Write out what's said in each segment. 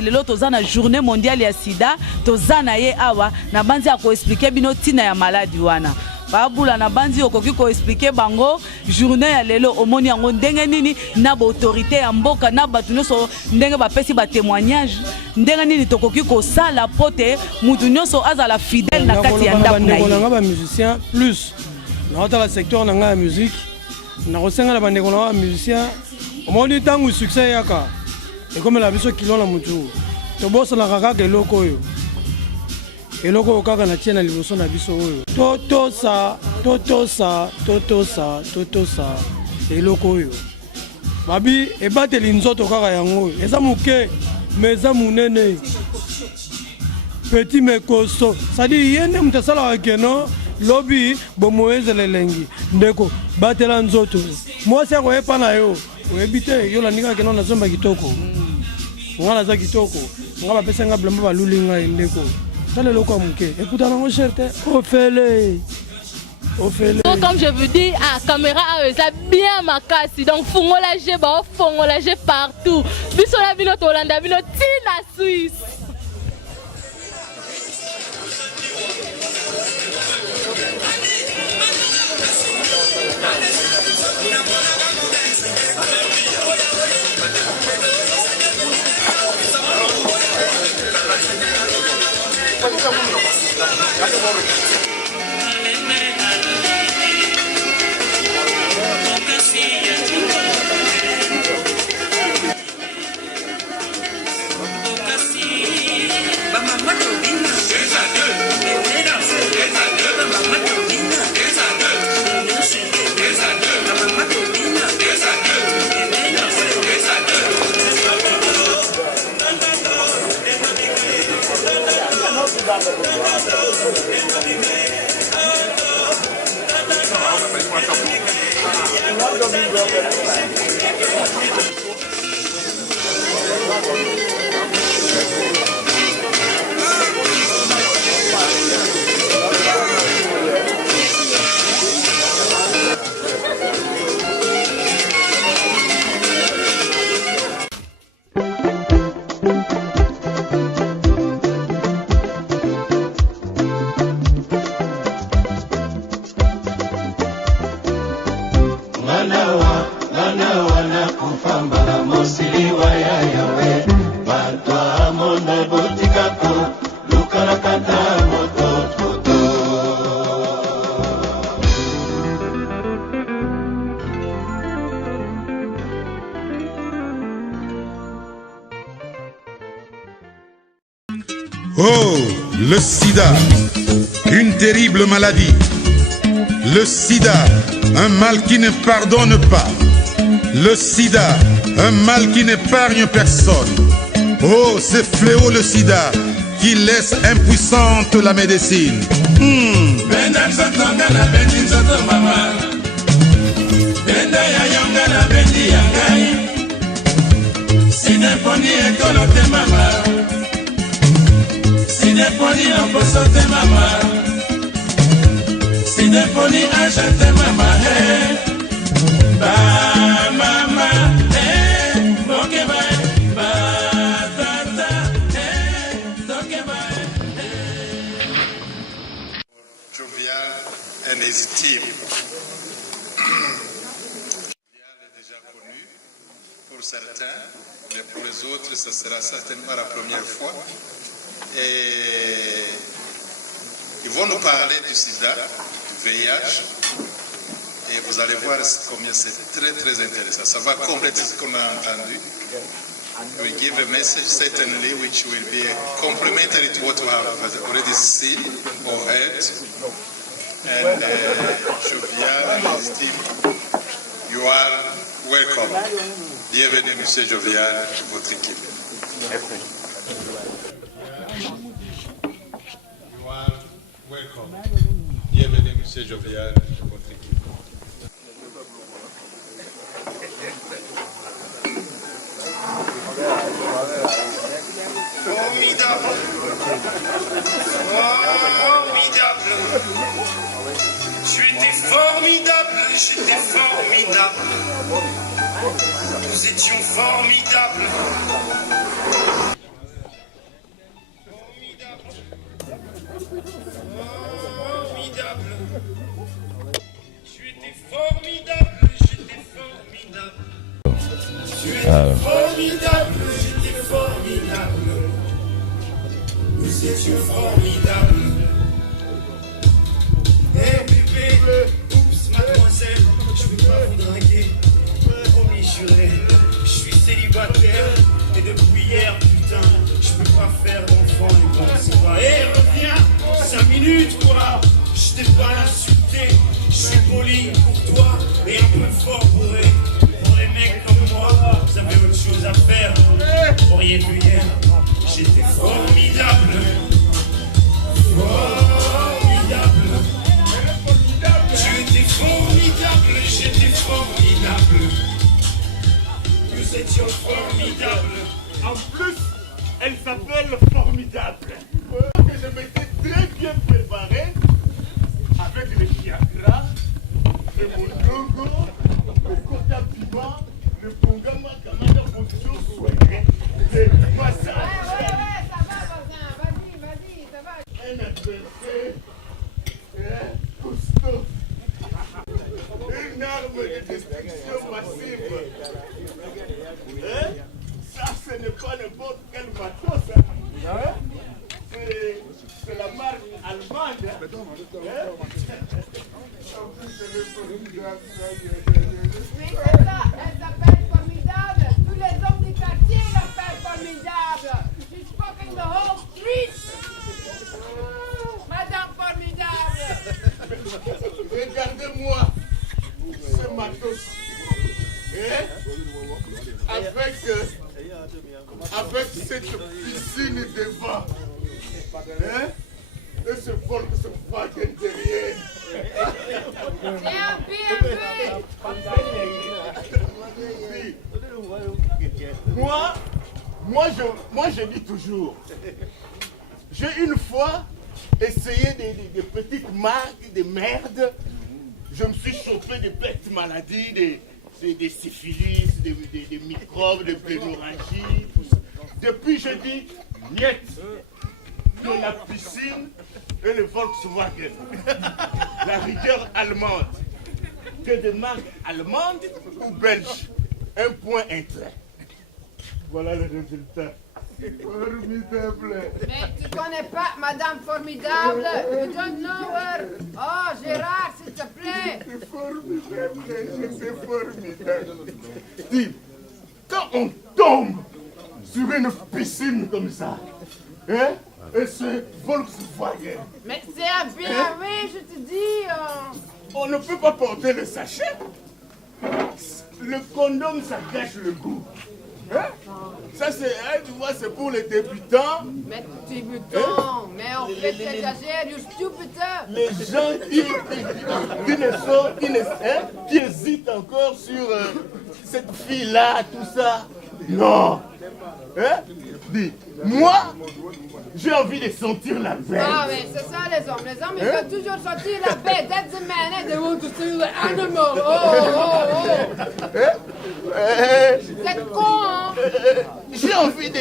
Lelo toza na journée mondiale ya sida toza na ye awa na banzi ya ko expliquer bino tina ya maladi wana babula na banzi okoki ko expliquer bango journée ya lelo omoni yango ndenge nini na ba autorité ya mboka na batu nyonso ndenge bapesi ba témoignage ndenge nini tokoki ko sala pote mutu nyonso azala fidèle na kati ya ndako na ye na ba musicien plus na otala secteur na nga musique na kosenga na bandeko na ba musicien omoni tangu succès yaka. Et comme la biso kilo na mutu to bossa na kaka eloko oyo eloko kaka na tiena liboso na biso oyo totosa eloko oyo babi ebateli nzoto kaka yango oyo eza muke meza munene petit mekoso sadi yende mutasala keno lobi bomoeze lelengi ndeko batela nzoto mwasi yako epa na yo oebite yo la nika keno na zomba kitoko ngala za kitoko ngaba pesa nga blamba baluli nga ndeko tale loko muke écoute na cherte ofele donc comme je vous dis à caméra ça bien makasi donc fongola G partout biso la bino to Hollande bino tina Suisse. Oh, le sida, une terrible maladie. Le sida, un mal qui ne pardonne pas. Le sida, un mal qui n'épargne personne. Oh, ce fléau, le sida, qui laisse impuissante la médecine. Sineponi ambosote mama, sineponi achate mama, ba mama, moke ba, ba tata, toke ba. Jovial and his team. Jovial est déjà connu pour certains, mais pour les autres, ce sera certainement la première fois. Et ils vont nous parler du sida, du VIH, et vous allez voir combien c'est très intéressant. Ça va compléter ce qu'on a entendu. We give a message certainly which will be complementary to what we have already seen or heard. And Jovial and his team, you are welcome. Bienvenue, Monsieur Jovial, votre équipe. Welcome. Bienvenue, Monsieur Jovial, votre équipe. Formidable. Formidable. J'étais formidable. Nous étions formidables. Formidable, j'étais formidable. Nous étions formidables. Eh bébé, oups, mademoiselle, je peux pas vous draguer. Promis juré, je suis célibataire. Et depuis hier, putain, je peux pas faire d'enfant. Et bon, c'est pas. Eh, reviens, 5 minutes, quoi. Je t'ai pas insulté. Je suis poli pour toi et un peu fort pour eux. Pour les mecs comme moi, vous avez autre chose à faire. Vous auriez vu hier, j'étais formidable. Formidable. Tu étais formidable, j'étais formidable. Nous étions formidables. En plus, elle s'appelle Formidable. Que je m'étais très bien préparé avec le Viagra, le Mondongo, le Kota Pima, le Pongama Kamada Bocho Soigné, le massage. Ouais, ça va, Bazin. Vas-y, ça va. Un adversaire costaud. Une arme de destruction massive. Ça, ce n'est pas n'importe quel matos. C'est la marque allemande. Oui, c'est ça. Elle s'appelle Formidable. Tous les hommes du quartier l'appellent Formidable. She's fucking the whole street. Madame Formidable. Regardez-moi ce matos. Avec cette piscine devant. Et ce Volkswagen derrière. C'est un BMW. Moi, je dis toujours, j'ai une fois essayé des petites marques de merde. Je me suis chauffé de bêtes maladies, des syphilis, des microbes, des plénorragies, tout ça. Depuis, je dis, niet, de la piscine et le Volkswagen. La rigueur allemande. Que des marques allemandes ou belges. Un point, un trait. Voilà le résultat. Formidable. Mais tu connais pas Madame Formidable? You don't know her. Oh, Gérard, s'il te plaît. C'est formidable, c'est formidable. Dis, quand on tombe sur une piscine comme ça, hein, et ce Volkswagen, Mais c'est un BMW, je te dis. on ne peut pas porter le sachet. Le condom, ça cache le goût. Hein? Ça, c'est, hein, tu vois, c'est pour les débutants. Mais tu bouton, mais on fait t'exagères, you stupid. Les gens qui hésitent encore sur cette fille-là, tout ça. Non. Hein? Dis, moi, j'ai envie de sentir la bête. Ah, mais c'est ça les hommes. Les hommes, ils veulent toujours sentir la bête. That's the man, they want to see the animal. C'est con, hein? J'ai envie de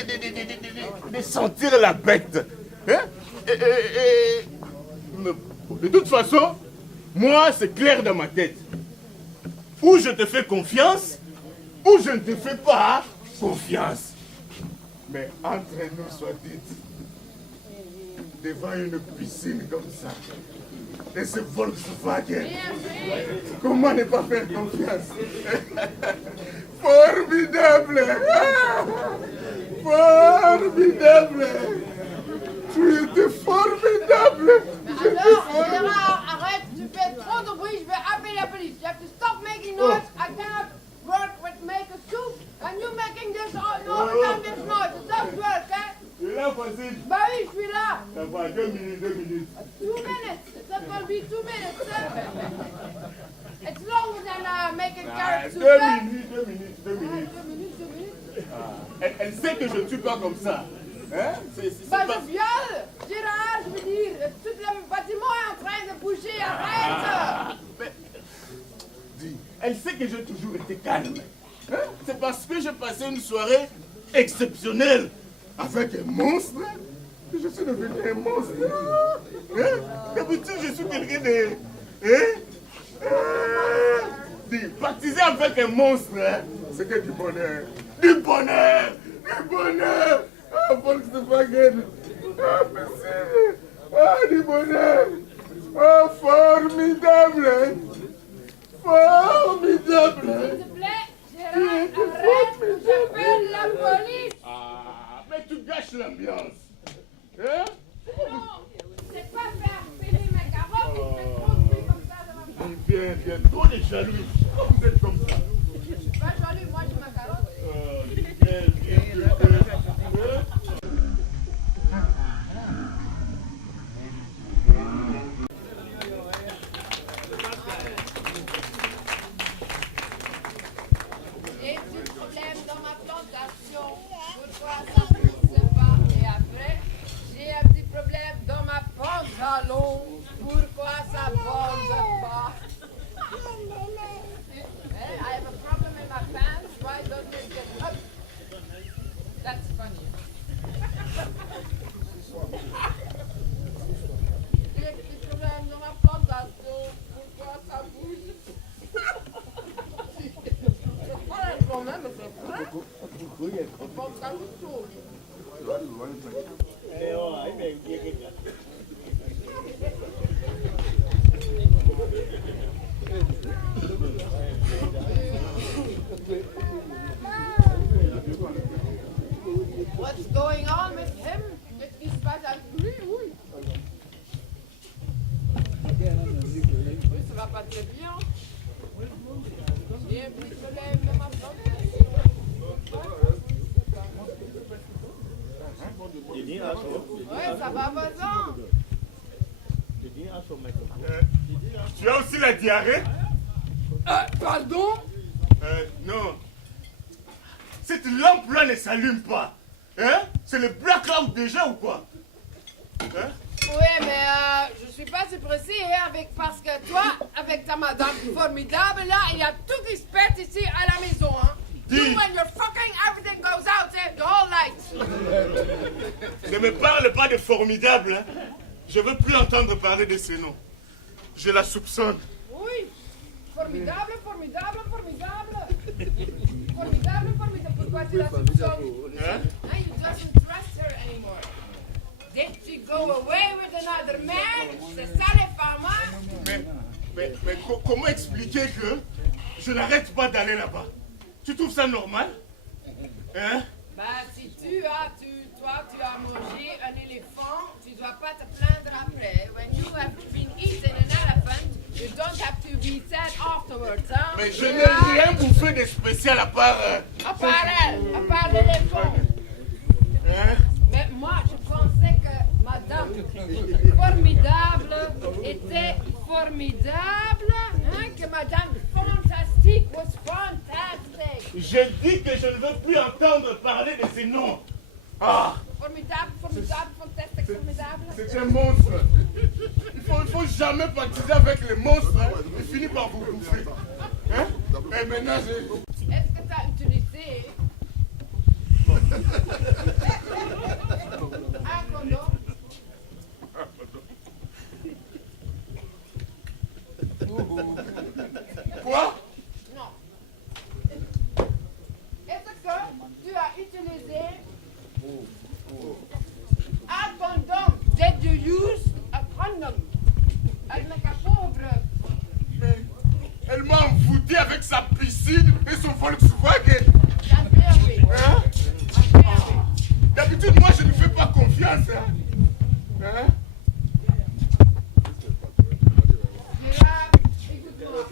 sentir la bête. Hein? De toute façon, moi, c'est clair dans ma tête. Ou je te fais confiance, ou je ne te fais pas confiance. Mais entre nous, soit dit, devant une piscine comme ça, et ce Volkswagen, comment ne pas faire confiance? Formidable! Formidable! Tu étais formidable! Alors, Gérard, arrête, tu fais trop de bruit, je vais appeler la police. You have to stop making noise. I cannot work with make a soup, and you making this all the time this noise. It doesn't work, eh? Tu es là, facile? Bah oui, je suis là. Ça va, 2 minutes, 2 minutes. 2 minutes. That will be 2 minutes, eh? It's longer than making carrot soup. 2 minutes, 2 minutes, 2 minutes. 2 minutes, 2 minutes. Elle sait que je ne suis pas comme ça. Hein? Bah je viole, Gérard, je veux dire, tout le bâtiment est en train de bouger, arrête. Mais, dis, elle sait que j'ai toujours été calme. Hein? C'est parce que j'ai passé une soirée exceptionnelle avec un monstre que je suis devenu un monstre. Hein? D'habitude, je suis quelqu'un de... Hein? Dis, baptisé avec un monstre, hein? C'est que du bonheur. Du bonheur! Du bonheur! Ah, Volkswagen! Ah, merci! Ah, du bonheur! Ah, formidable! Formidable! S'il te plaît, Gérard, arrête, j'appelle la police. Ah, mais tu gâches l'ambiance! Hein? Non, c'est pas faire filer mes carottes, il fait trop de bruit comme ça devant moi. Viens, trop de jaloux. Pourquoi vous êtes comme ça? Je suis pas jolie, moi j'ai ma carotte. Viens. J'ai un petit problème dans ma plantation. Pourquoi ça ne pousse pas? Et après, j'ai un petit problème dans ma pantalon. Pourquoi ça ne bande pas? I have a problem in my pants. Why don't it get up? That's funny. J'ai un petit problème dans ma plantation. Pourquoi ça bouge? C'est pas un problème, c'est vrai. On pense à tout chose. What's going on with him? Qu'est-ce qui se passe avec lui? Oui. Oui, ça va pas très bien. J'ai un petit problème dans ma plantation. Ouais, ça va, voisin. Tu as aussi la diarrhée? Pardon? Non. Cette lampe-là ne s'allume pas. Hein? C'est le blackout déjà ou quoi? Hein? Oui, mais je suis pas si pressée parce que toi, avec ta madame formidable, là, il y a tout qui se pète ici à la maison, hein. You, when you're fucking, everything goes out, the whole light. Ne me parle pas de formidable, hein? Je veux plus entendre parler de ces noms. Je la soupçonne. Oui, formidable. Pourquoi tu la soupçonnes? Hein? Now you doesn't trust her anymore. Did she go away with another man? C'est ça les femmes, hein? Mais comment expliquer que je n'arrête pas d'aller là-bas? Tu trouves ça normal? Hein? Bah, si tu as mangé un éléphant, tu dois pas te plaindre après. When you have been eaten an elephant, you don't have to be sad afterwards, hein? Mais je n'ai rien bouffé de spécial à part... À part l'éléphant. Hein? Mais moi, je pensais que Madame Formidable était formidable, hein? Que Madame Fantastique was fantastic. J'ai dit que je ne veux plus entendre parler de ces noms. Ah! Formidable, fantastique, formidable. C'est un monstre. Il faut jamais pactiser avec les monstres, hein. Il finit par vous bouffer. Hein? Et maintenant, Est-ce que tu as utilisé un condom? Quoi? Non. Est-ce que tu as utilisé un condom? Did you use a condom? Elle n'est qu'à pauvre. Mais elle m'a envoûté avec sa piscine et son Volkswagen. Hein? D'habitude, moi, je ne fais pas confiance. Hein? Gérard, écoute-moi.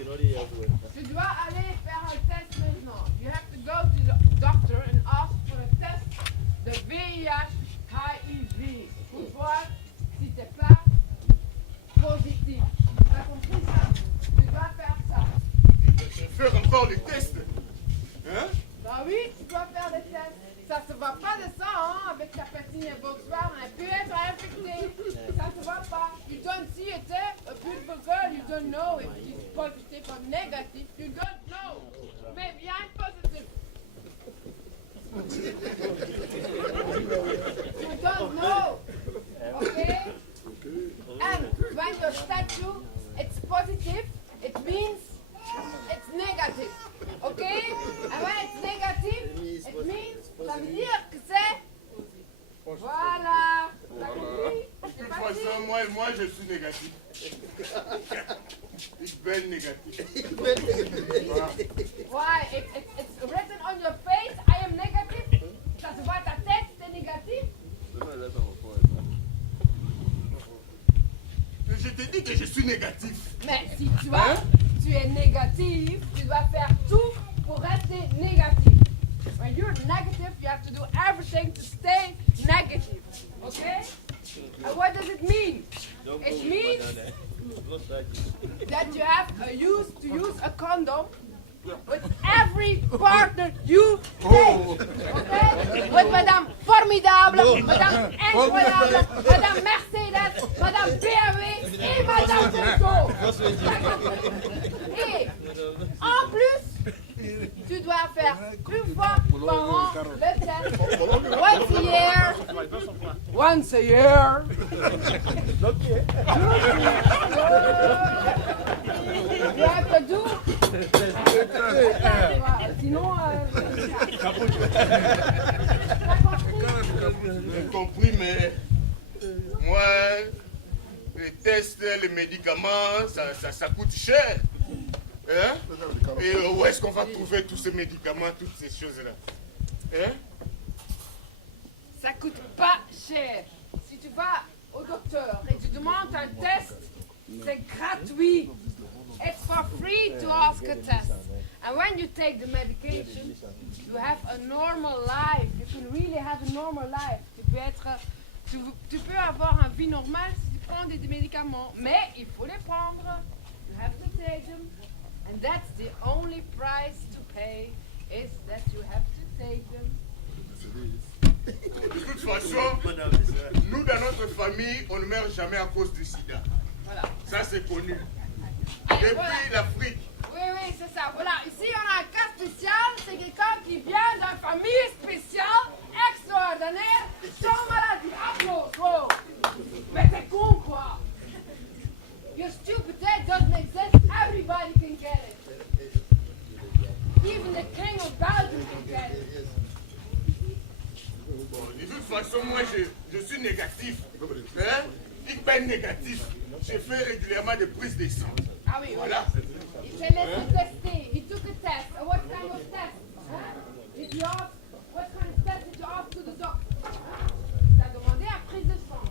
Tu dois aller faire un test maintenant. You have to go to the doctor and ask for a test de VIH, HIV. Pour voir si t'es pas positif. T'as compris ça? Tu dois faire ça. Je vais faire encore les tests. Hein? Bah oui, tu dois faire des tests. Ça se va pas de ça, hein, avec ta patine et Volkswagen. Elle peut être infectée. Ça se va pas. You don't see it, a beautiful girl. You don't know if she's positive or negative. You don't know. Mais bien positive. You don't know. Okay? And when your statue, it's positive, it means it's negative. Okay? And when it's negative, it façon, moi je suis négatif. Ik ben négatif. Why? It's written on your face, I am negative. Ça se voit ta tête, t'es négatif. Je te dis que je suis négatif. Mais si tu es négatif, tu dois faire tout pour rester négatif. When you're negative, you have to do everything to stay negative. Okay? And what does it mean? It means that you have to use a condom with every partner you take. Okay? With Madame Formidable, Madame Incroyable, Madame Mercedes, Madame BMW et Madame Turco. Et en plus, tu dois faire une fois par an le test. Once a year. You have to do. Sinon, J'ai compris, mais moi, les tests, les médicaments, ça coûte cher. Hein? Et où est-ce qu'on va trouver tous ces médicaments, toutes ces choses-là? Hein? Ça coûte pas cher. Si tu vas au docteur et tu demandes un test, c'est gratuit. It's for free to ask a test. And when you take the medication, you have a normal life. You can really have a normal life. Tu peux avoir une vie normale si tu prends des médicaments, mais il faut les prendre. You have to take them. And that's the only price to pay, is that you have to take them. De toute façon, nous dans notre famille, on ne meurt jamais à cause du sida. Voilà. Ça c'est connu. Depuis voilà. l'Afrique. Oui, c'est ça. Voilà. Ici, on a un cas spécial. C'est quelqu'un qui vient d'une famille spéciale, extraordinaire, sans maladie. Applause. Wow. Mais t'es con, quoi. Your stupid head doesn't exist. Everybody can get it. Even the king of Belgium can get it. Bon, de toute façon, moi je suis négatif. Hein? Ik ben négatif. Je fais régulièrement des prises de sang. Ah oui, voilà. Il s'est laissé tester. He took a test. And what kind of test? Did you ask? What kind of test did you ask to the doctor? T'as demandé à prise de sang.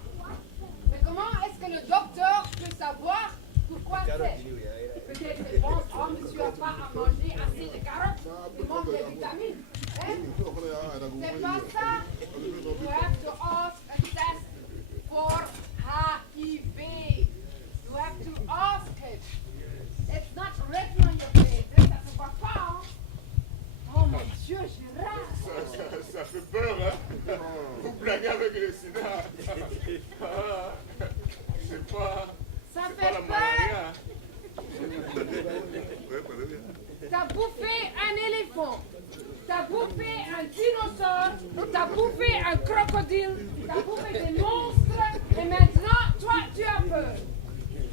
Mais comment est-ce que le docteur peut savoir pourquoi c'est? Peut-être qu'il pense, oh monsieur n'a pas à manger assez de carottes, il manque des vitamines. Hein? C'est pas ça. You have to ask a test for HIV. You have to ask it. It's not written on your face. Ça se voit pas, hein? Oh mon Dieu, Gérard. Ça fait peur, hein? Vous blaguez avec le sida. C'est pas... Ça c'est fait pas la peur. malaria. T'as bouffé un éléphant. T'as bouffé un dinosaure. T'as bouffé un crocodile. T'as bouffé des monstres. Et maintenant, toi, tu as peur.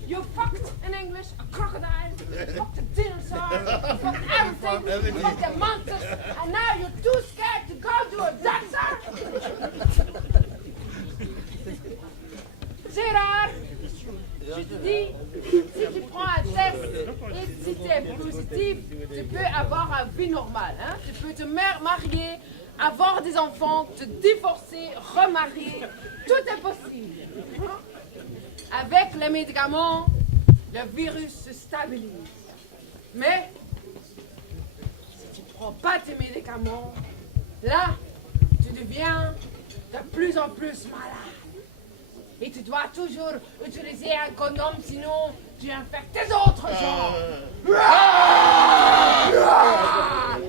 You fucked, in English, a crocodile, you fucked a dinosaur, you fucked everything, you fucked the monsters, and now you're too scared to go to a doctor? Gérard, je te dis, si tu prends un test et si tu es positif, tu peux avoir une vie normale. Hein? Tu peux te marier, avoir des enfants, te divorcer, remarier, tout est possible. Avec les médicaments, le virus se stabilise. Mais, si tu ne prends pas tes médicaments, là, tu deviens de plus en plus malade. Et tu dois toujours utiliser un condom, sinon tu infectes tes autres gens.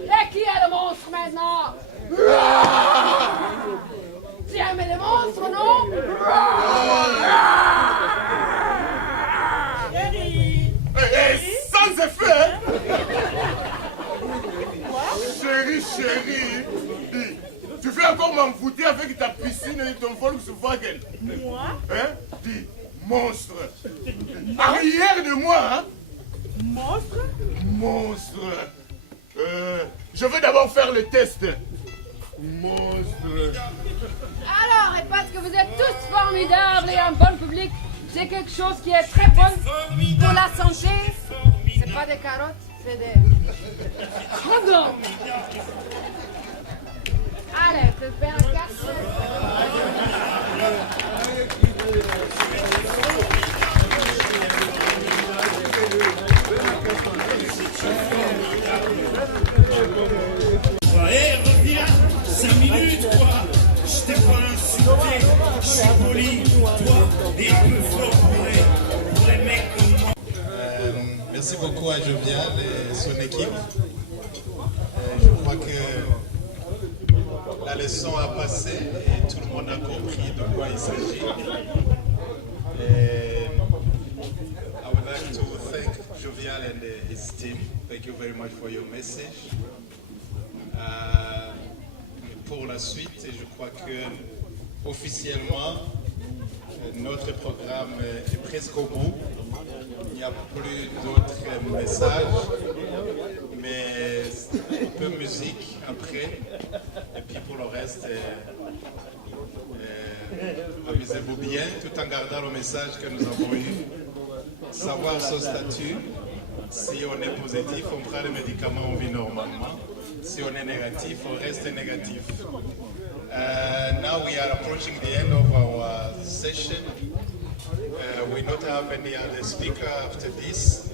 Et qui est le monstre maintenant? Tu aimes les monstres, non? Sans effet! Chérie, dis, tu veux encore m'envoûter avec ta piscine et ton Volkswagen? Moi? Hein? Dis, monstre! Arrière de moi, hein? Monstre? Monstre! Je vais d'abord faire le test. Monstre! Alors, et parce que vous êtes tous formidable et un bon public. C'est quelque chose qui est très bon pour la santé. C'est pas des carottes, c'est des... Allez, tu fais un café. Ouais, reviens, 5 minutes quoi. Je t'ai pas insulté, je suis poli, toi, des peu fort pour les mecs comme moi. Merci beaucoup à Jovial et son équipe. Je crois que la leçon a passé et tout le monde a compris de quoi il s'agit. I would like to thank Jovial and his team. Thank you very much for your message. Pour la suite, je crois que officiellement notre programme est presque au bout. Il n'y a plus d'autres messages, mais un peu musique après. Et puis pour le reste, amusez-vous bien tout en gardant le message que nous avons eu. Savoir son statut. Si on est positif, on prend les médicaments, on vit normalement. Si on est négatif, on reste négatif. Now we are approaching the end of our session. We don't have any other speaker after this.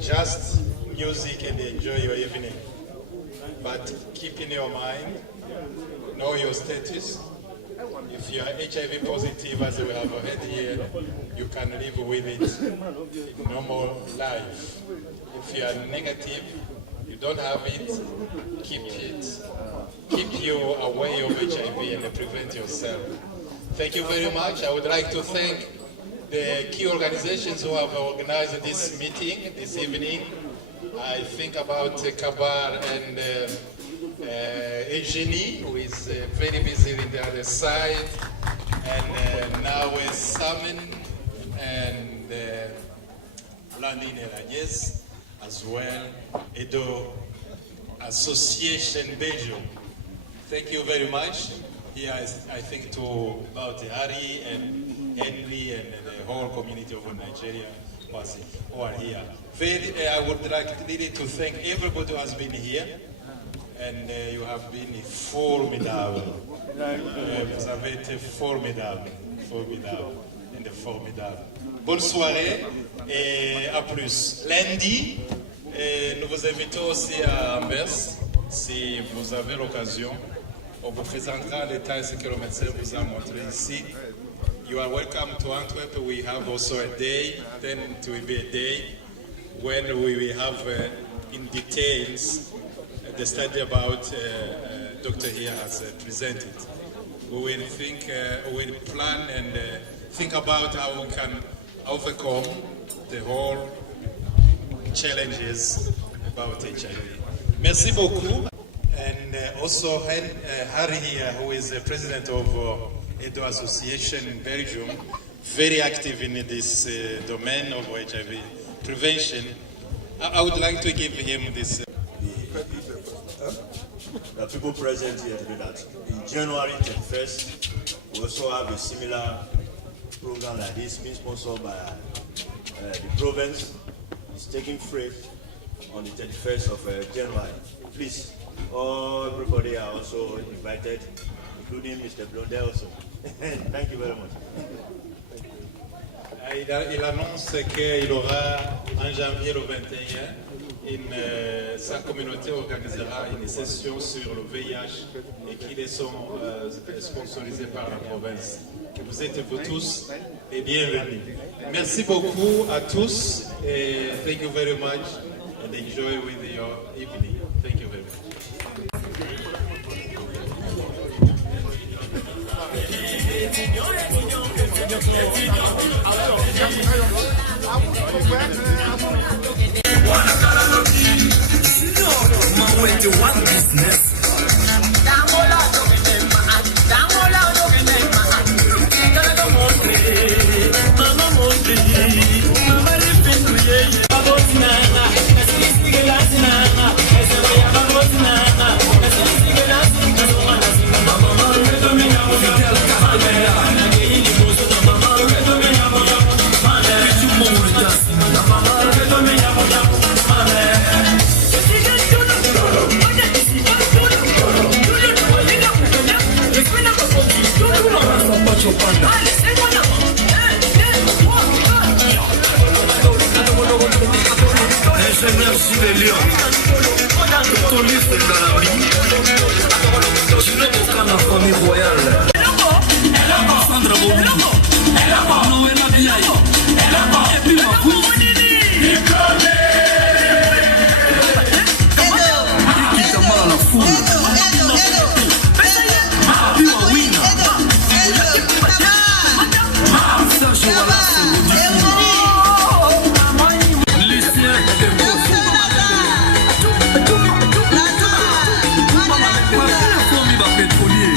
Just music and enjoy your evening. But keep in your mind, know your status. If you are HIV positive, as we have heard here, you can live with it in normal life. If you are negative, you don't have it, keep it. Keep you away of HIV and prevent yourself. Thank you very much. I would like to thank the key organizations who have organized this meeting this evening. I think about Kabar and Eugenie, who is very busy in the other side, and now with Samin and Landine Reyes as well, Edo Association Belgium. Thank you very much. Here I think to about Harry and Henry and the whole community of Nigeria who are here. I would like really to thank everybody who has been here. And you have been formidable. Vous avez été formidable, formidable, and formidable. Bonne soirée et à plus. Lundi, nous vous invitons aussi à Anvers. Si vous avez l'occasion, on vous présentera en détail ce que le médecin vous a montré ici. You are welcome to Antwerp. We have also a day, then it will be a day when we will have in details the study about Dr. here has presented. We will think, we will plan and think about how we can overcome the whole challenges about HIV. Merci beaucoup. And also Harry here, who is the president of Edo Association in Belgium, very active in this domain of HIV prevention. I would like to give him this. The people present here today that in January 31st, we also have a similar program like this, being sponsored by the province. It's taking place on the 31st of January. Please, everybody are also invited, including Mr. Blondel also. Thank you very much. Il annonce qu'il aura en janvier le 21, sa communauté organisera une session sur le VIH et qu'ils sont sponsorisés par la province. Que vous êtes vous tous et bienvenus. Merci beaucoup à tous et thank you very much and enjoy with your evening. Thank you very much. Mama, Ingénieur Gilles Lyon, Tolis Ndalami, Gilles Bokan la famille royale, Sandra Boulou, Noël Abiaï, et puis Mabou, Ikitama la foule, Biwa Wina, Serge Wallace, Lucien Debosso, Fomi va pétrolier.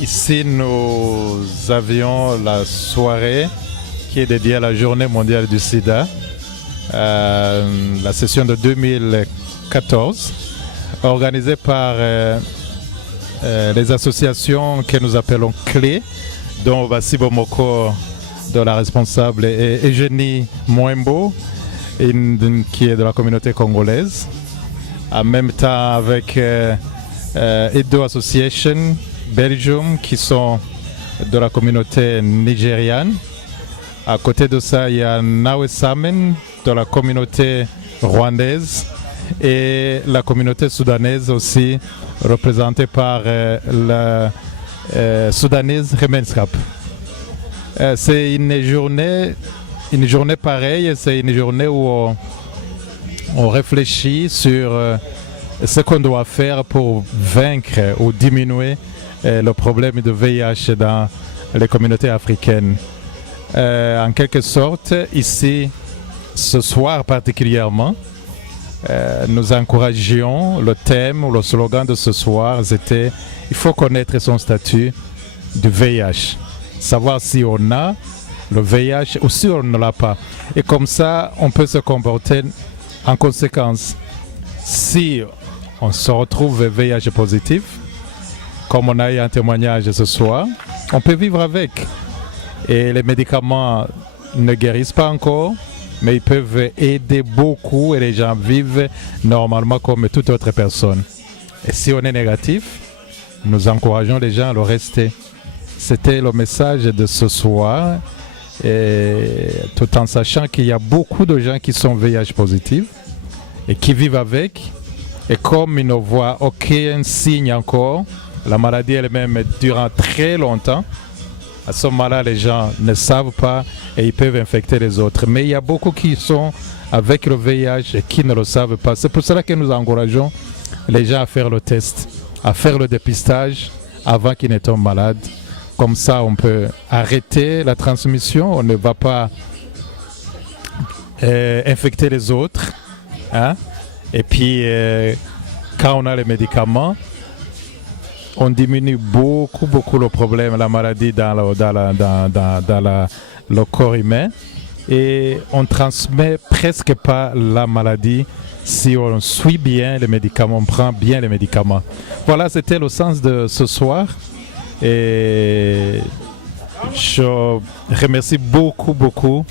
Ici, nous avions la soirée qui est dédiée à la Journée mondiale du sida, la session de 2014, organisée par les associations que nous appelons clés, dont Vassi Bomoko, dont la responsable est Eugénie Moembo, qui est de la communauté congolaise, en même temps avec Edo Association Belgium, qui sont de la communauté nigériane. À côté de ça, il y a Nawe Samen de la communauté rwandaise et la communauté soudanaise aussi, représentée par la soudanaise Remenskap. C'est une journée pareille, c'est une journée où on réfléchit sur ce qu'on doit faire pour vaincre ou diminuer le problème de VIH dans les communautés africaines. En quelque sorte, ici, ce soir particulièrement, nous encouragions le thème ou le slogan de ce soir, c'était « Il faut connaître son statut du VIH ». Savoir si on a le VIH ou si on ne l'a pas. Et comme ça, on peut se comporter en conséquence. Si on se retrouve VIH positif, comme on a eu un témoignage ce soir, on peut vivre avec. Et les médicaments ne guérissent pas encore, mais ils peuvent aider beaucoup et les gens vivent normalement comme toute autre personne. Et si on est négatif, nous encourageons les gens à le rester. C'était le message de ce soir, et tout en sachant qu'il y a beaucoup de gens qui sont VIH positifs et qui vivent avec. Et comme ils ne voient aucun signe encore, la maladie elle-même durant très longtemps, à ce moment-là, les gens ne savent pas et ils peuvent infecter les autres. Mais il y a beaucoup qui sont avec le VIH et qui ne le savent pas. C'est pour cela que nous encourageons les gens à faire le test, à faire le dépistage avant qu'ils ne tombent malades. Comme ça, on peut arrêter la transmission, on ne va pas infecter les autres. Hein? Et puis, quand on a les médicaments, on diminue beaucoup le problème, la maladie dans le corps humain. Et on ne transmet presque pas la maladie si on suit bien les médicaments, on prend bien les médicaments. Voilà, c'était le sens de ce soir. Et je remercie beaucoup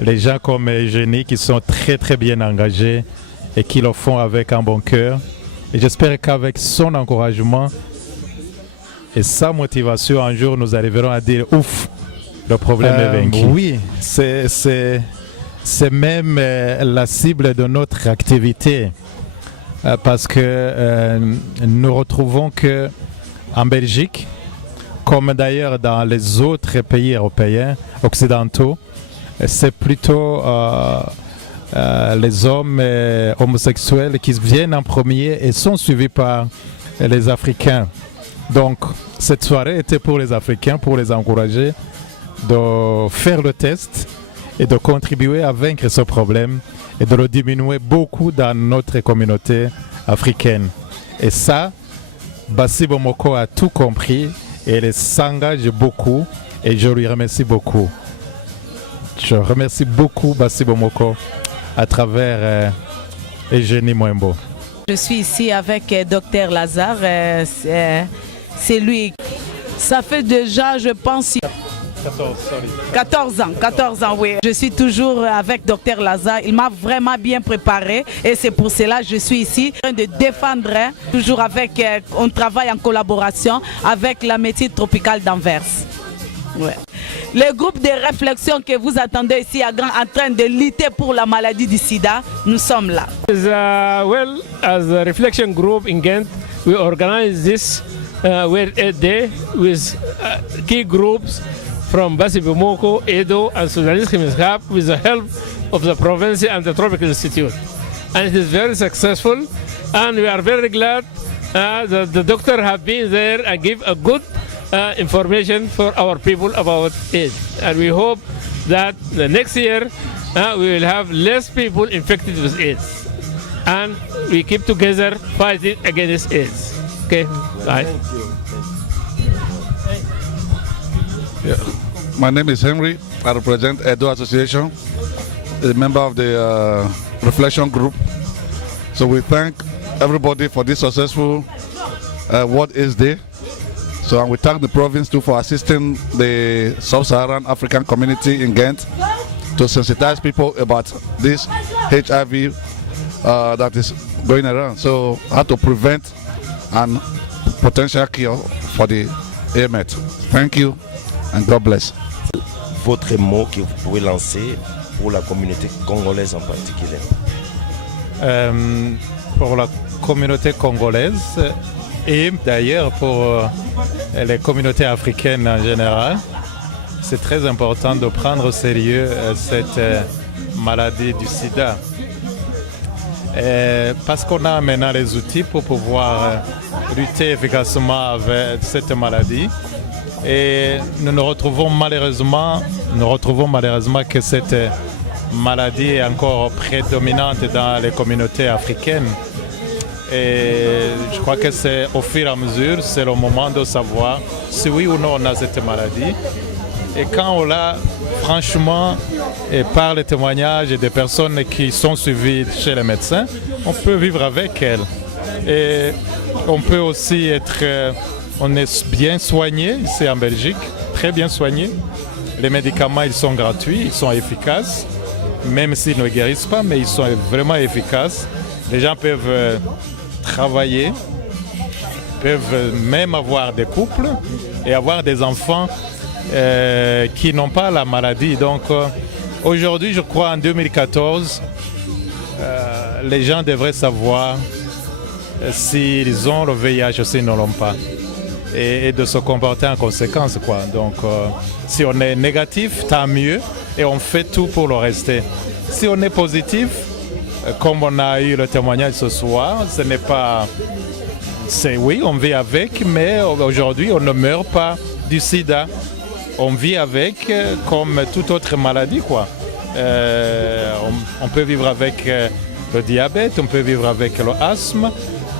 les gens comme Eugénie qui sont très bien engagés et qui le font avec un bon cœur. Et j'espère qu'avec son encouragement et sa motivation, un jour nous arriverons à dire ouf, le problème est vaincu. Oui, c'est même la cible de notre activité parce que nous retrouvons que en Belgique, comme d'ailleurs dans les autres pays européens occidentaux, c'est plutôt les hommes homosexuels qui viennent en premier et sont suivis par les Africains. Donc cette soirée était pour les Africains, pour les encourager de faire le test et de contribuer à vaincre ce problème et de le diminuer beaucoup dans notre communauté africaine. Et ça, Bassi Bomoko a tout compris et il s'engage beaucoup et je lui remercie beaucoup. Je remercie beaucoup Bassi Bomoko à travers Eugénie Mwembo. Je suis ici avec Dr Lazare. C'est lui. Ça fait déjà, je pense, 14 ans, oui. Je suis toujours avec Dr Lazare. Il m'a vraiment bien préparé et c'est pour cela que je suis ici en train de défendre, toujours avec, on travaille en collaboration avec la médecine tropicale d'Anvers. Ouais. Le groupe de réflexion que vous attendez ici à Grand en train de lutter pour la maladie du sida, nous sommes là. Well, as a reflection group in Ghent, we organize this World AIDS Day with key groups from Bassi Bomoko, Edo and Sudanese Gemeenschap with the help of the province and the Tropical Institute. And it is very successful and we are very glad that the doctor have been there and give a good information for our people about AIDS. And we hope that the next year we will have less people infected with AIDS. And we keep together fighting against AIDS. Okay, bye. Yeah. My name is Henry. I represent Edo Association, a member of the Reflection Group. So we thank everybody for this successful World AIDS Day. So and we thank the province too for assisting the Sub-Saharan African community in Ghent to sensitize people about this HIV that is going around. So how to prevent and potential cure for the AIDS. Thank you and God bless. Votre mot que vous pouvez lancer pour la communauté congolaise en particulier. Pour la communauté congolaise et d'ailleurs pour les communautés africaines en général, c'est très important de prendre au sérieux cette maladie du sida. Parce qu'on a maintenant les outils pour pouvoir lutter efficacement avec cette maladie. Et nous retrouvons malheureusement que cette maladie est encore prédominante dans les communautés africaines. Et je crois que c'est au fur et à mesure, c'est le moment de savoir si oui ou non on a cette maladie. Et quand on l'a, franchement, et par les témoignages des personnes qui sont suivies chez les médecins, on peut vivre avec elle. Et on peut aussi être, on est bien soigné ici en Belgique, très bien soigné. Les médicaments, ils sont gratuits, ils sont efficaces, même s'ils ne guérissent pas, mais ils sont vraiment efficaces. Les gens peuvent travailler, peuvent même avoir des couples et avoir des enfants qui n'ont pas la maladie. Donc aujourd'hui, je crois en 2014, les gens devraient savoir s'ils ont le VIH ou s'ils ne l'ont pas. Et de se comporter en conséquence, quoi. Donc si on est négatif, tant mieux, et on fait tout pour le rester. Si on est positif, comme on a eu le témoignage ce soir, ce n'est pas... Oui, on vit avec, mais aujourd'hui, on ne meurt pas du sida. On vit avec comme toute autre maladie, quoi. On peut vivre avec le diabète, on peut vivre avec l'asthme,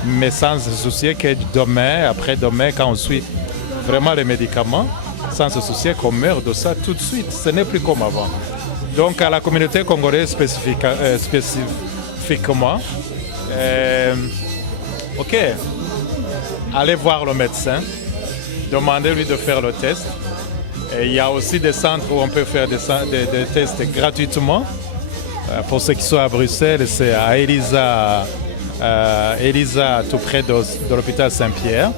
mais sans se soucier que demain, après-demain, quand on suit vraiment les médicaments, sans se soucier qu'on meurt de ça tout de suite. Ce n'est plus comme avant. Donc à la communauté congolaise spécifiquement, ok, allez voir le médecin, demandez-lui de faire le test. Et il y a aussi des centres où on peut faire des tests gratuitement. Pour ceux qui sont à Bruxelles, c'est à Elisa, tout près de l'hôpital Saint-Pierre.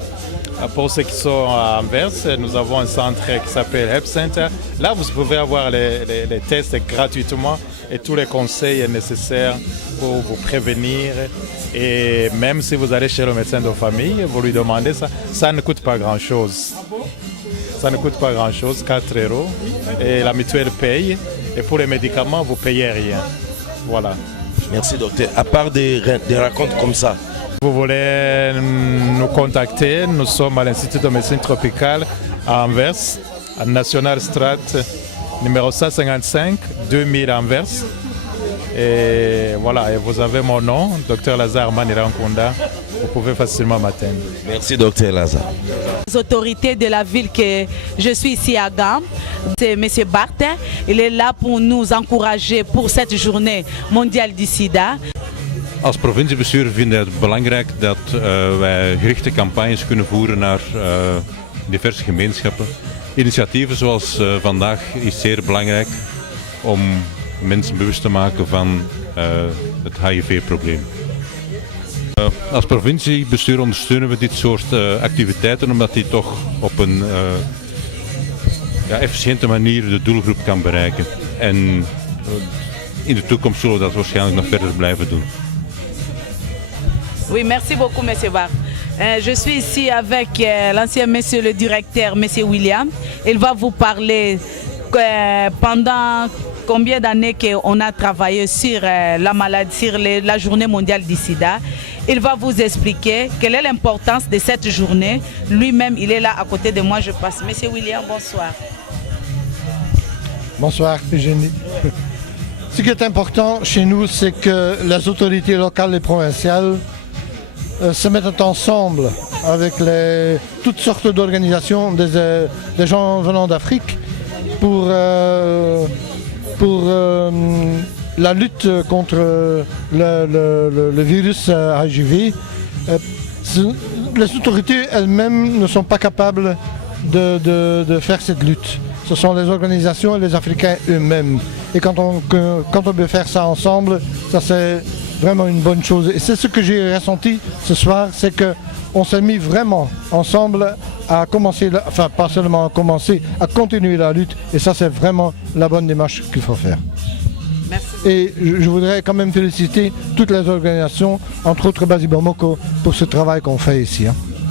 Pour ceux qui sont à Anvers, nous avons un centre qui s'appelle Help Center. Là, vous pouvez avoir les tests gratuitement et tous les conseils nécessaires pour vous prévenir. Et même si vous allez chez le médecin de famille, vous lui demandez ça, ça ne coûte pas grand-chose. Ça ne coûte pas grand-chose, 4 €. Et la mutuelle paye. Et pour les médicaments, vous ne payez rien. Voilà. Merci docteur. À part des rencontres comme ça, vous voulez nous contacter, nous sommes à l'Institut de médecine tropicale à Anvers, à National Strat numéro 155, 2000 Anvers. Et voilà, et vous avez mon nom, Dr Lazare Manirankunda. Vous pouvez facilement m'atteindre. Merci docteur Lazare. Les autorités de la ville que je suis ici à Gam, c'est M. Barthes. Il est là pour nous encourager pour cette journée mondiale du sida. Als provinciebestuur vinden we het belangrijk dat wij gerichte campagnes kunnen voeren naar diverse gemeenschappen. Initiatieven zoals vandaag is zeer belangrijk om mensen bewust te maken van het HIV-probleem. Als provinciebestuur ondersteunen we dit soort activiteiten omdat die toch op een efficiënte manier de doelgroep kan bereiken. En in de toekomst zullen we dat waarschijnlijk nog verder blijven doen. Oui, merci beaucoup, M. Barthes. Je suis ici avec l'ancien monsieur le directeur, M. William. Il va vous parler pendant combien d'années qu'on a travaillé sur la maladie, sur la journée mondiale du sida. Il va vous expliquer quelle est l'importance de cette journée. Lui-même, il est là à côté de moi. Je passe. Monsieur William, bonsoir. Bonsoir, Eugénie. Ce qui est important chez nous, c'est que les autorités locales et provinciales se mettent ensemble avec toutes sortes d'organisations, des gens venant d'Afrique pour la lutte contre le virus HIV. Les autorités elles-mêmes ne sont pas capables de faire cette lutte. Ce sont les organisations et les Africains eux-mêmes. Et quand on peut faire ça ensemble, ça c'est vraiment une bonne chose. Et c'est ce que j'ai ressenti ce soir, c'est qu'on s'est mis vraiment ensemble à commencer, enfin pas seulement à commencer, à continuer la lutte. Et ça c'est vraiment la bonne démarche qu'il faut faire. Merci. Et je voudrais quand même féliciter toutes les organisations, entre autres Basibomoko, pour ce travail qu'on fait ici.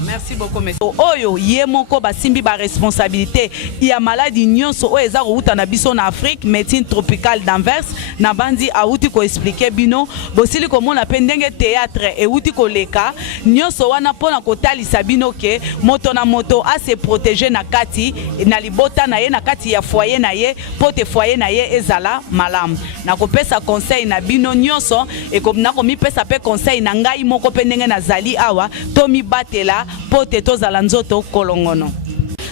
Merci beaucoup, monsieur. Oyo yemoko basimbi ba responsabilité. Il y a maladie nyonso o eza outa na biso na Afrique, médecine tropicale d'Anvers, na bandi a outi ko expliquer bino, bosili ko mona pendenge théâtre et outi ko leka, nyonso wana pona ko talisa bino ke moto na moto a se protéger na kati na libota na ye na kati ya foyer na ye, pote foyer na ye ezala malam. Na ko pesa conseil na bino nyonso et ko na ko mi pesa pe conseil na ngai moko pendenge na zali awa, to mi batela pote tozala nzoto kolongono.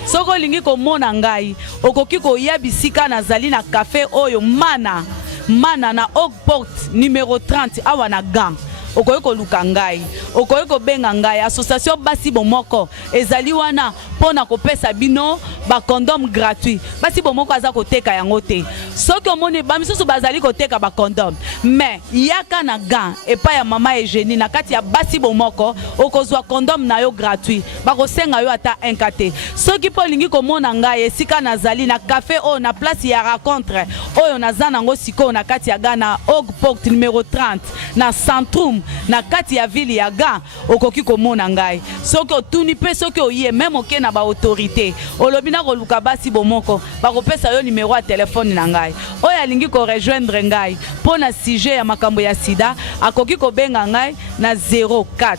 Soko lingi komona ngai okoki koya bisika nazali na café oyo mana na Oakport numéro 30 awa na Gam. okoki koluka ngai okoki kobenga ngai association basi bomoko ezali wana mpona kopesa bino bacondom gratuit basi bomoko aza koteka yango te soki omoni bamisusu bazali koteka bacondom mais yaka na gant epai ya mama Eugénie na kati ya basi bomoko okozwa condom na yo gratuit bakosenga yo ata inka te soki mpo olingi komona ngai esika nazali na café oyo na place ya rencontre oyo naza nango sikoyo na kati ya gant na Og Port numéro 30 na Centrum na kati ya ville ya gant okoki komona ngai soki otuni mpe soki oye même oke na baautorité olobi na koluka basi bomoko bakopesa yo numéro ya telefone na ngai oyo alingi korejoindre ngai mpo na sujet ya makambo ya sida akoki kobenga ngai na 04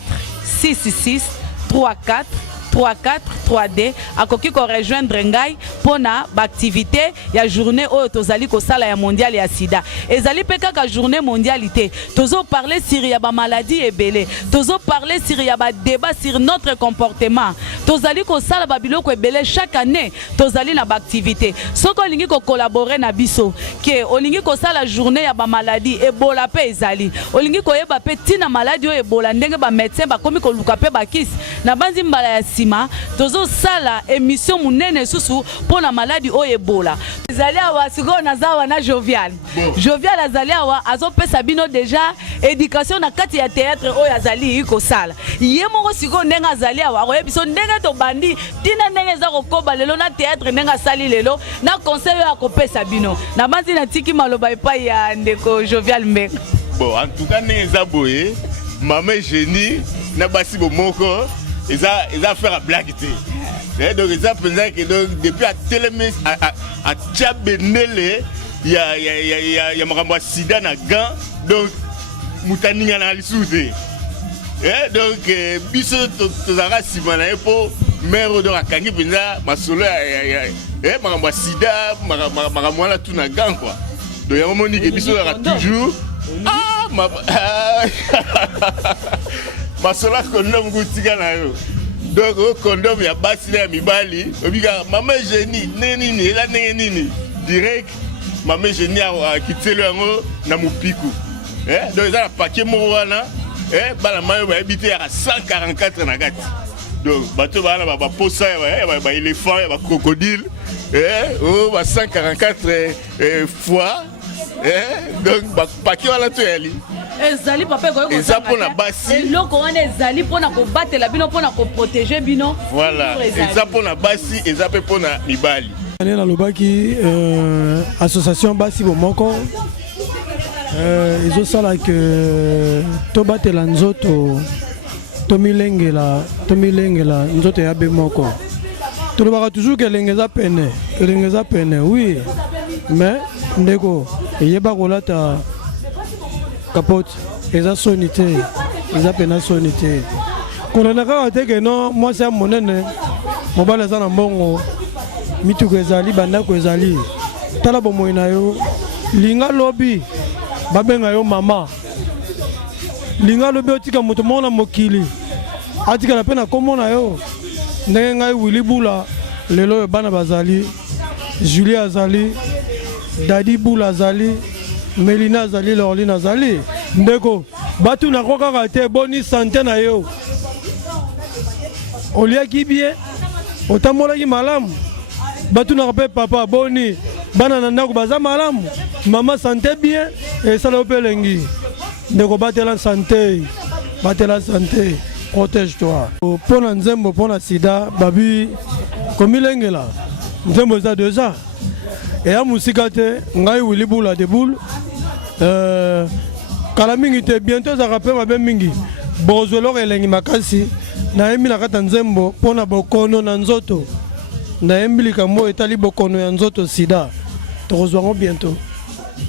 66 34 34 3D akoki ko rejoindre ngai pona baaktivité ya journée oyo tozali kosala ya mondial ya sida ezali pe kaka journée mondialité tozo parler sur ya ba maladie ebele tozo parler sur ya ba débat sur notre comportement tozali kosala ba biloko ebele chaque année tozali na baaktivité soko olingi ko collaborer na biso ke olingi kosala journée ya ba maladie ebola pe ezali olingi koyeba pe tina maladie oyo ebola ndenge ba médecin bakomi koluka pe bakisi na banzi mbala ya sima tozo sala émission munene susu pour la maladie oyo ebola ezali awa siko nazawa na Jovial Jovial azali awa azopesa bino déjà éducation na kati ya théâtre oyo azali kosala ye moko siko ndenga azali awa oyebiso ndenge to bandi tina ndenge za kokoba lelo na théâtre ndenga sali lelo na conseil oyo akopesa bino na banzi na tiki maloba epai ya ndeko Jovial Mbeka bon en tout cas ndenge za boye mama Eugénie na basi bomoko ils ont fait la blague. Donc ils ont pensé que depuis à Télémé à Tchabenele il y a Maramba Sida na gant donc Moutani na lisouze. Donc biso tozara simana po mère de la kangi penza masolo Maramba Sida Maramba la tout na gant quoi. Donc il y a un moment que biso toujours masola condom gutika na yo donc o condom ya basi na mibali obika mama Eugénie nini ela nini direct mama Eugénie a kitelo yango na mupiku donc eza na paquet moko wana bala mayo ba habité ya 144 na kati donc bato bana ba posa ba éléphant ba crocodile oh ba 144 fois donc ba paquet wala to yali ezali papa ko eza pona basi eloko wana ezali pona ko batela bino pona ko protéger bino voilà eza pona basi eza pe pona mibali na lobaki association basi bomoko ezosala ke to batela nzoto to milengela nzoto ya be moko tolobaka toujours que elengeza pene oui mais ndeko eyeba kolata capote eza sonité eza pena sonité kolanda kaka te ke no mwasi ya monene mobali aza na mbongo mituko ezali bandako ezali tala bomoi na yo linga lobi babenga yo mama linga lobi otika moto moko na mokili atikala mpe na kombo na yo ndenge ngai Willy Bula lelo oyo bana bazali Julie azali Dadi Bula azali Melina azali Lorline azali ndeko batu na kaka te boni santé na yo oliaki bien otambolaki malamu batu na pe papa boni bana na ndako baza malamu mama santé bien esala pe lengi ndeko batela santé protège-toi pona nzembo pona sida babi komilengela nzembo eza déjà eya musika te ngai Willy Bula de boule kala mingi te bientôt ezaka mpe mabe mingi bozweloko elengi makasi nayembi na kati ya nzembo mpona bokono na nzoto nayembi likambo etali bokono ya nzoto sida tokozwango bientôt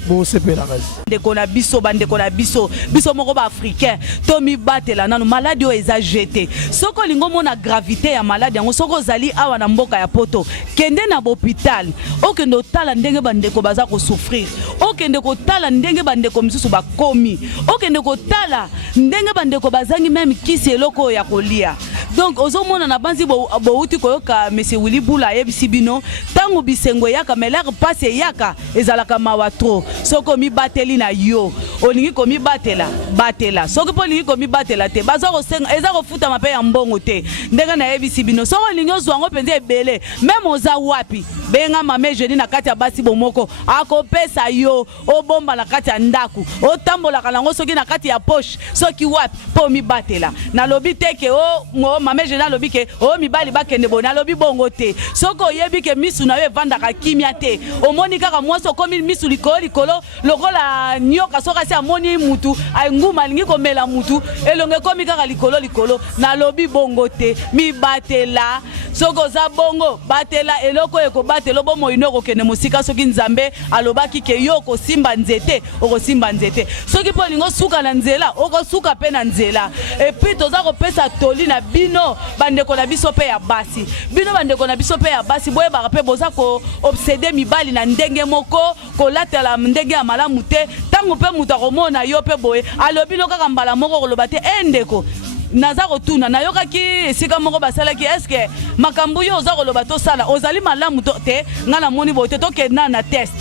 bosepela kasi ndeko na biso bandeko na biso moko ba africain to mibatela nanu maladi oyo eza jeté soko lingo mona gravité ya maladi yango soko ozali awa na mboka ya poto kende na hôpital okende otala ndenge bandeko baza kosouffrir okende kotala ndenge bandeko misusu bakomi okende kotala ndenge bandeko bazangi même kisi eloko ya kolia donc ozomona na banzi bouti koyoka monsieur Willy Bula yebisi bino tango bisengo yaka melere passe yaka ezalaka mawa tro soko mi bateli na yo olingi komi batela soko po lingi komi batela te baza kosenga eza kofuta mape ya mbongo te ndenge na yebisi bino soko olingi ozwango penza ebele même oza wapi benga mame jeudi na kati ya basi bomoko akopesa yo obomba na kati ya ndaku otambolaka nango soki na kati ya poche soki wapi po mibatela nalobi te ke o mame jeudi alobi ke o mibali bakende bo nalobi bongo te soko oyebi ke misu na yo evandaka kimia te omoni kaka mwasi okomi misu likolo lokola nyoka soka si amoni mutu nguma alingi komela mutu elonge ekomi kaka likolo nalobi bongo te mibatela soko za bongo batela eloko ekobatela bo moino kokende mosika soki nzambe alobaki ke yo kosimba nzete okosimba nzete soki po lingo suka na nzela okosuka pe na nzela epi toza kopesa toli na bino bandeko na biso pe ya basi bino bandeko na biso pe ya basi boyebaka pe boza ko obsede mibali na ndenge moko kolatela ndenge ya malamu te tango pe mutu akomona yo pe boye alobi no kaka mbala moko koloba te endeko naza kotuna nayokaki esika moko basalaki eske makambo yo oza koloba tosala ozali malamu te nga namoni boye te tokenda na test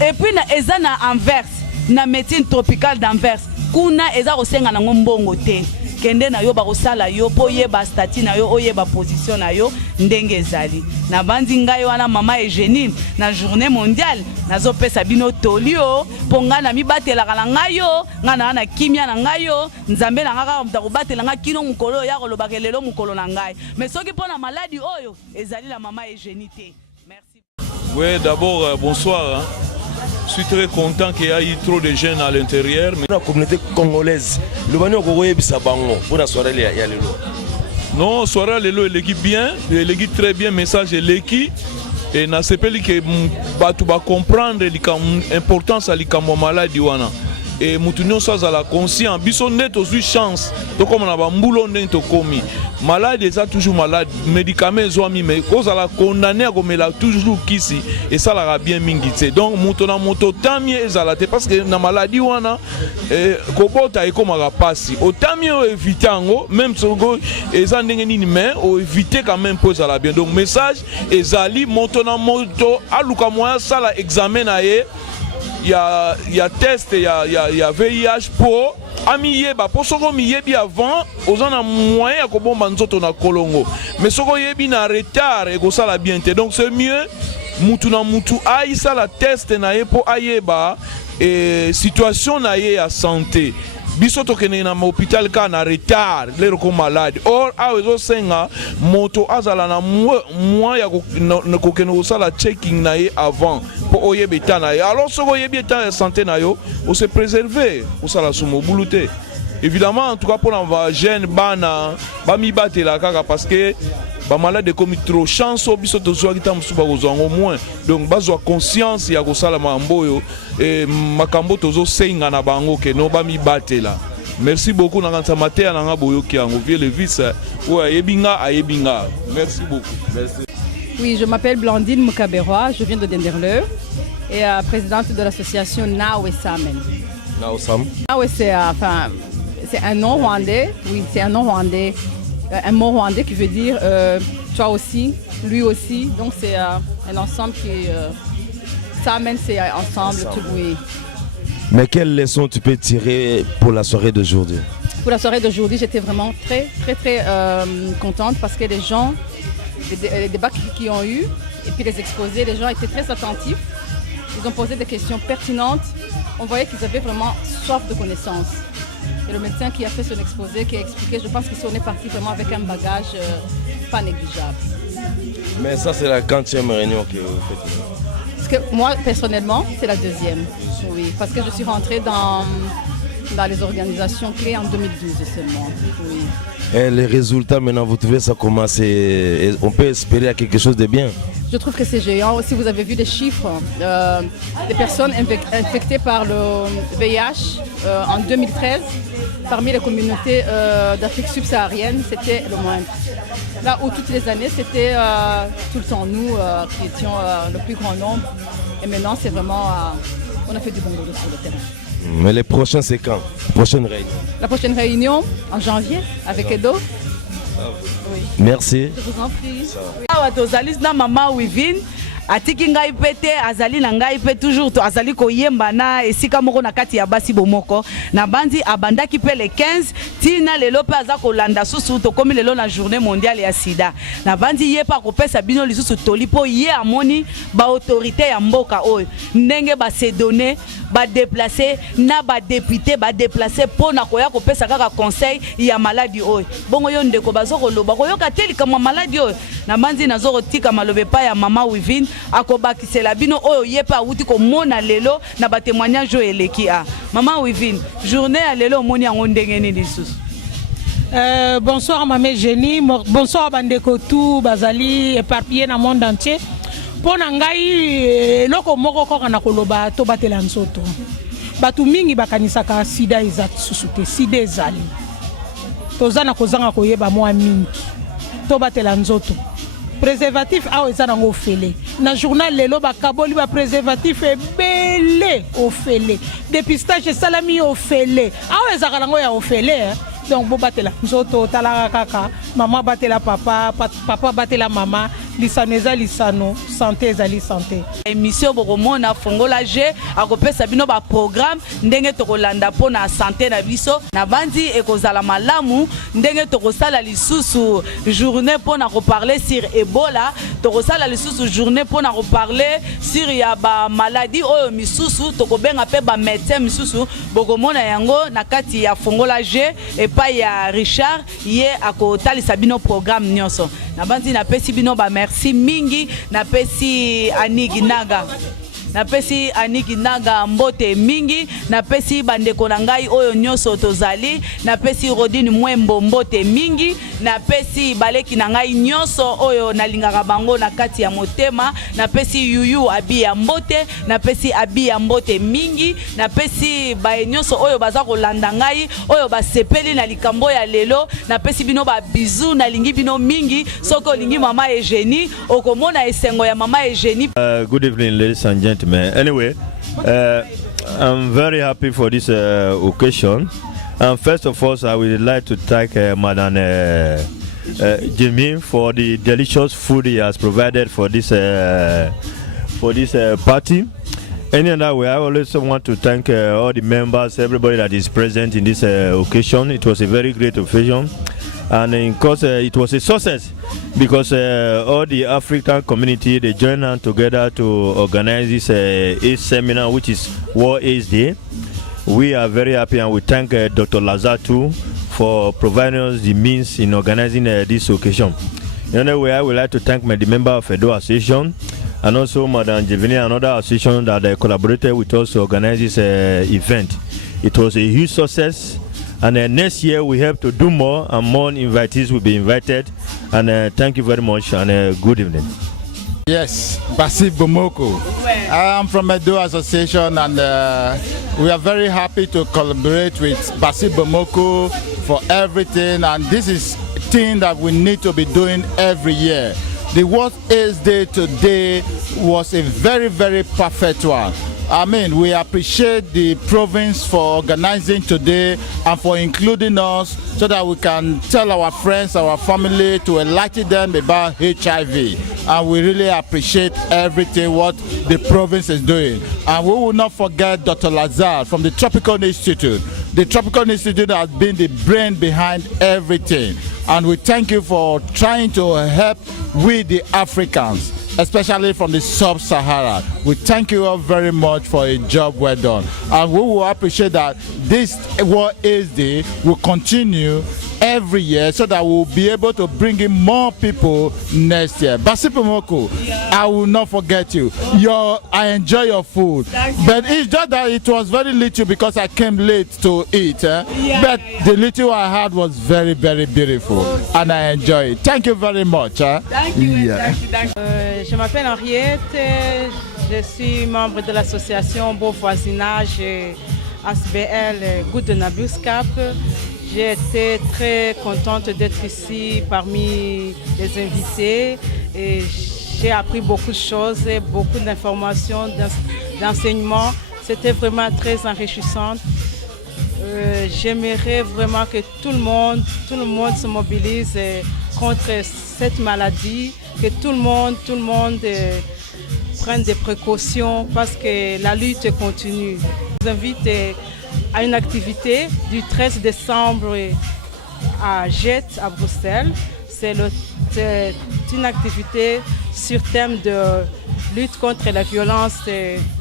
epuis na eza na Anvers na médecine tropicale d'Anvers kuna eza kosenga nango mbongo te kende na yo bakosala yo po oyeba stati na yo oyeba position na yo ndenge ezali na bandi ngai wana mama Eugénie na journée mondiale nazopesa bino tolio po nga na mibatelaka na ngai yo nga na kimia na ngai yo nzambe na nga kaka muta kobatela nga kino mukolo ya kolobaka lelo mukolo na ngai mais soki mpo na maladi oyo ezali la mama Eugénie te. Merci. Oui, d'abord bonsoir. Je suis très content qu'il y ait eu trop de jeunes à l'intérieur. La communauté congolaise, le Bani Ogoye Bisabango pour la soirée il y a lelo. Non, soirée lelo l'équipe bien, l'équipe très bien, message de l'équipe. Et na sepeli que batu ba comprendre l'importance à likambo maladi wana. Et mutunyo sa la conscient, biso net aussi chance. Donc comme on a bambulo nento komi. Malade est toujours malade, médicaments sont mis, mais cause à la condamner à comme la toujours kisi et ça l'a bien mingité. Donc moutona moto tant mieux ezalate parce que na maladie wana kobota et comme à passer. Autant mieux éviter ngo même sogo ezandenge nini mais o éviter quand même pose à la bien. Donc message ezali montona moto aluka moya ça la examen na ye. Il y a test, il y a VIH pour amiyeba pour soko miyebi avant aux en moyen à kobomba nzoto na kolongo mais soko yebi na retard et ko sala bien te donc c'est mieux mutu na mutu aïe ça la test na ye pour ayeba et situation na ye à santé biso tokene na hôpital ka na retard lero ko malade or awezo senga moto azala na moi ya ko keno sala checking na ye avant pour oyebe tana ye alors soko yebi état santé na yo on se préserver pour sala sumo buluté évidemment en tout cas pour la jeune bana ba mi batela kaka parce que ba malade comme trop chance biso to zo kita musuba au moins donc bazwa conscience ya ko sala mamboyo et makambo tozo senga na bango ke no ba mi batela. Merci beaucoup na nganta matea na ngaboyo ki ango vie le vice ou ayebinga ayebinga. Merci beaucoup. Merci. Oui, je m'appelle Blandine Mukaberwa, je viens de Denderleu et présidente de l'association Nawe Samen. Nawe Sam. Nawe c'est un nom rwandais. Oui, c'est un nom rwandais. Un mot rwandais qui veut dire toi aussi, lui aussi. Donc c'est un ensemble qui Samen c'est ensemble. Tout, oui. Mais quelle leçon tu peux tirer pour la soirée d'aujourd'hui? Pour la soirée d'aujourd'hui, j'étais vraiment très contente parce que les gens, les débats qu'ils ont eu et puis les exposés, les gens étaient très attentifs. Ils ont posé des questions pertinentes. On voyait qu'ils avaient vraiment soif de connaissances. Et le médecin qui a fait son exposé, qui a expliqué, je pense qu'on est parti vraiment avec un bagage pas négligeable. Mais ça, c'est la 40e réunion que vous faites? Parce que moi, personnellement, c'est la 2e. Oui, parce que je suis rentrée dans les organisations clés en 2012 seulement. Oui. Et les résultats, maintenant, vous trouvez ça commence? On peut espérer à quelque chose de bien? Je trouve que c'est géant. Si vous avez vu des chiffres, des personnes infectées par le VIH en 2013, parmi les communautés d'Afrique subsaharienne, c'était le moindre. Là où toutes les années, c'était tout le temps nous qui étions le plus grand nombre. Et maintenant, c'est vraiment, on a fait du bon boulot sur le terrain. Mais les prochains, c'est quand? Prochaine réunion? La prochaine réunion, en janvier, avec Edo. Merci. Je vous en prie. awa tozali na mama Wivine atiki ngai pe te azali na ngai pe toujours to azali koyemba na esika moko na kati ya basi bomoko na bandi abandaki pe le 15 tina lelo pe aza kolanda susu tokomi lelo na journée mondiale ya sida na bandi ye pa kopesa bino lisusu toli po ye amoni ba autorité ya mboka oyo ndenge ba se donner ba déplacer na ba député ba déplacer po na koya kopesa kaka conseil ya maladie oyo bongo yo ndeko bazoko loba koyoka telika ma maladie oyo na bandi nazoko tika malobe pa ya mama Wivine akobakisela bino oyo yepa awuti komona lelo na ba témoignage eleki a mama Wivine journée ya lelo omoni yango ndenge nini lisusu. Bonsoir Mamé Génie, bonsoir bandeko tout bazali éparpillé dans le monde entier. Pour ngai loko moko koka na koloba to batela nsoto. Batu mingi bakanisaka sida ezat susute sida ezali. Tozana kozanga koyeba mwa mingi. To batela nzoto. Préservatif awo eza nango ofele na journal lelo bakaboli ba préservatif ebele ofele dépistage salami ofele awo ezaka nango ya ofele donc bo batela nzoto talaka kaka mama batela papa papa batela mama lisano eza lisano santé ezali santé émission bokomona fongola G akopesa bino ba programme ndenge tokolanda po na santé na biso na bandi ekozala malamu ndenge tokosala lisusu journée po na koparler sur Ebola tokosala lisusu journée po na koparler sur ya ba maladie oyo misusu tokobenga pe ba médecin misusu bokomona yango na kati ya fongola G epai ya Richard ye akotalisa bino programme nyonso na bandi na pesi bino ba merci mingi na pesi Anigi Naga na pesi Anigi Naga mbote mingi na pesi bandeko na ngai oyo nyonso tozali na pesi Rodine Mwembo mbote mingi na pesi baleki na ngai nyonso oyo nalingaka bango na kati ya motema na pesi Yuyu abi ya mbote na pesi abi ya mbote mingi na pesi bae nyonso oyo baza kolanda ngai oyo basepeli na likambo ya lelo na pesi bino ba bizu na lingi bino mingi soko lingi mama Eugenie okomona esengo ya mama Eugenie. Good evening ladies and gentlemen. Anyway, I'm very happy for this occasion. First of all, I would like to thank Madam Jimmy for the delicious food he has provided for this party. Any other way, I also want to thank all the members, everybody that is present in this occasion. It was a very great occasion. And of course, it was a success because all the African community, they joined hands together to organize this AIDS seminar, which is World AIDS Day. We are very happy and we thank Dr. Lazar too for providing us the means in organizing this occasion. Anyway, I would like to thank the member of Edo Association and also Madam Jevini and other associations that collaborated with us to organize this event. It was a huge success. And next year we have to do more and more invitees will be invited. And thank you very much and good evening. Yes, Basi Bomoko. I am from Edo Association and we are very happy to collaborate with Basi Bomoko for everything. And this is a thing that we need to be doing every year. The World AIDS Day today was a very, very perfect one. I mean, we appreciate the province for organizing today and for including us so that we can tell our friends, our family to enlighten them about HIV. And we really appreciate everything what the province is doing. And we will not forget Dr. Lazar from the Tropical Institute. The Tropical Institute has been the brain behind everything. And we thank you for trying to help with the Africans, especially from the sub-Sahara. We thank you all very much for a job well done. And we will appreciate that this World AIDS Day will continue every year so that we'll be able to bring in more people next year. Basi Bomoko, I will not forget you. I enjoy your food. But it's just that it was very little because I came late to eat. But the little I had was very, very beautiful. And I enjoy it. Thank you very much. Thank you. Thank you. Je m'appelle Henriette. Je suis membre de l'association Beau Voisinage ASBL Good Nabus Cap. J'ai été très contente d'être ici parmi les invités et j'ai appris beaucoup de choses, beaucoup d'informations, d'enseignements. C'était vraiment très enrichissant. J'aimerais vraiment que tout le monde se mobilise contre cette maladie, que tout le monde prenne des précautions parce que la lutte continue. Je vous invite à une activité du 13 décembre à Jette, à Bruxelles. C'est une activité sur thème de lutte contre la violence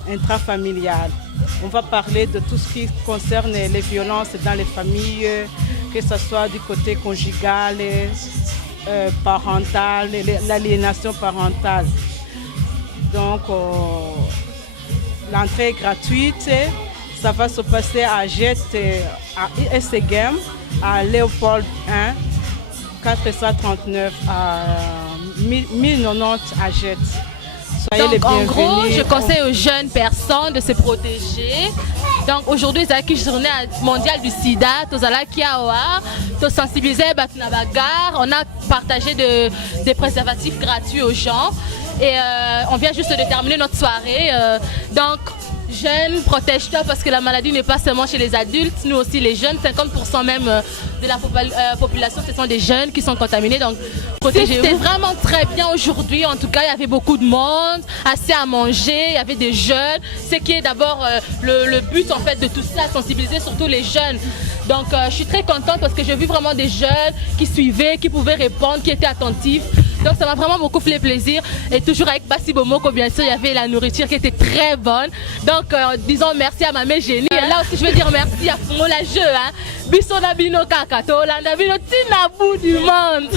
intrafamiliale. On va parler de tout ce qui concerne les violences dans les familles, que ce soit du côté conjugal, parental, l'aliénation parentale. Donc, l'entrée est gratuite. Ça va se passer à Jette, à Essegem, à Léopold 1, 439 à 1090 à Jette. Soyez les Donc en bienvenus. gros, je conseille aux jeunes personnes de se protéger. Donc aujourd'hui, c'est la journée mondiale du sida. To sensibiliser na bagarre. On a partagé des préservatifs gratuits aux gens. Et on vient juste de terminer notre soirée. Donc jeunes, protège-toi parce que la maladie n'est pas seulement chez les adultes, nous aussi les jeunes, 50% même de la population, ce sont des jeunes qui sont contaminés, donc protégez-vous. C'était vraiment très bien aujourd'hui, en tout cas il y avait beaucoup de monde, assez à manger, il y avait des jeunes, ce qui est d'abord le but en fait de tout ça, sensibiliser surtout les jeunes. Donc je suis très contente parce que j'ai vu vraiment des jeunes qui suivaient, qui pouvaient répondre, qui étaient attentifs. Donc ça m'a vraiment beaucoup fait plaisir. Et toujours avec Bassi Bomoko, bien sûr, il y avait la nourriture qui était très bonne. Donc disons merci à Mamé Génie. Et là aussi je veux dire merci à Fongo la jeu. Bisona Bino Kakato, Landa Bino Tinabou du monde.